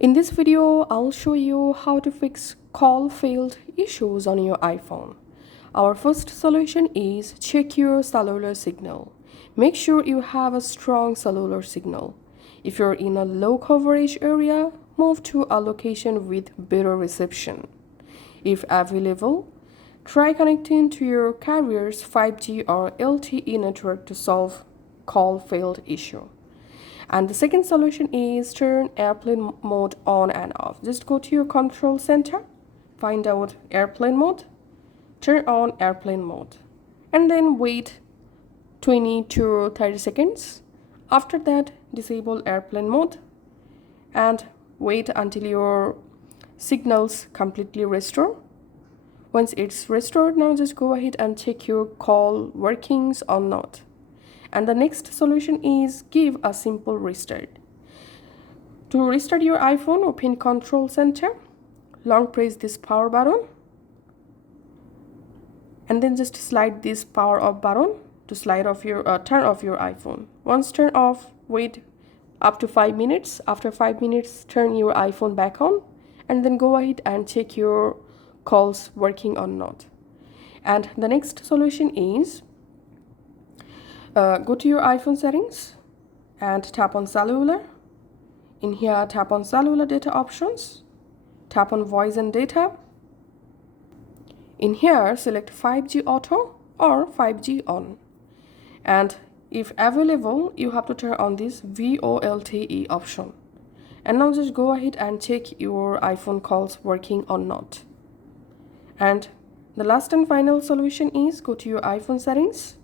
In this video, I'll show you how to fix call failed issues on your iPhone. Our first solution is check your cellular signal. Make sure you have a strong cellular signal. If you're in a low coverage area, move to a location with better reception. If available, try connecting to your carrier's 5G or LTE network to solve call failed issue. And the second solution is turn airplane mode on and off. Just go to your control center, find out airplane mode, turn on airplane mode, and then wait 20 to 30 seconds. After that, disable airplane mode and wait until your signals completely restore. Once it's restored, now just go ahead and check your call workings or not. And the next solution is give a simple restart. To restart your iPhone, open Control Center, long press this power button, and then just slide this power off button to slide off your turn off your iPhone. Once turn off, wait up to 5 minutes. After 5 minutes, turn your iPhone back on, and then go ahead and check your calls working or not. And the next solution is go to your iPhone settings and tap on cellular. In here, tap on cellular data options, tap on voice and data. In here, select 5G auto or 5G on. And if available, you have to turn on this VoLTE option. And now just go ahead and check your iPhone calls working or not. And the last and final solution is go to your iPhone settings,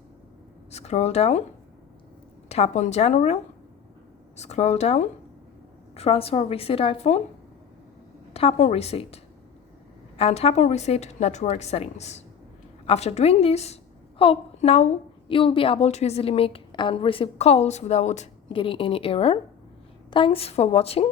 scroll down, tap on General, scroll down, transfer reset iPhone, tap on reset, and tap on reset network settings. After doing this, hope now you will be able to easily make and receive calls without getting any error. Thanks for watching.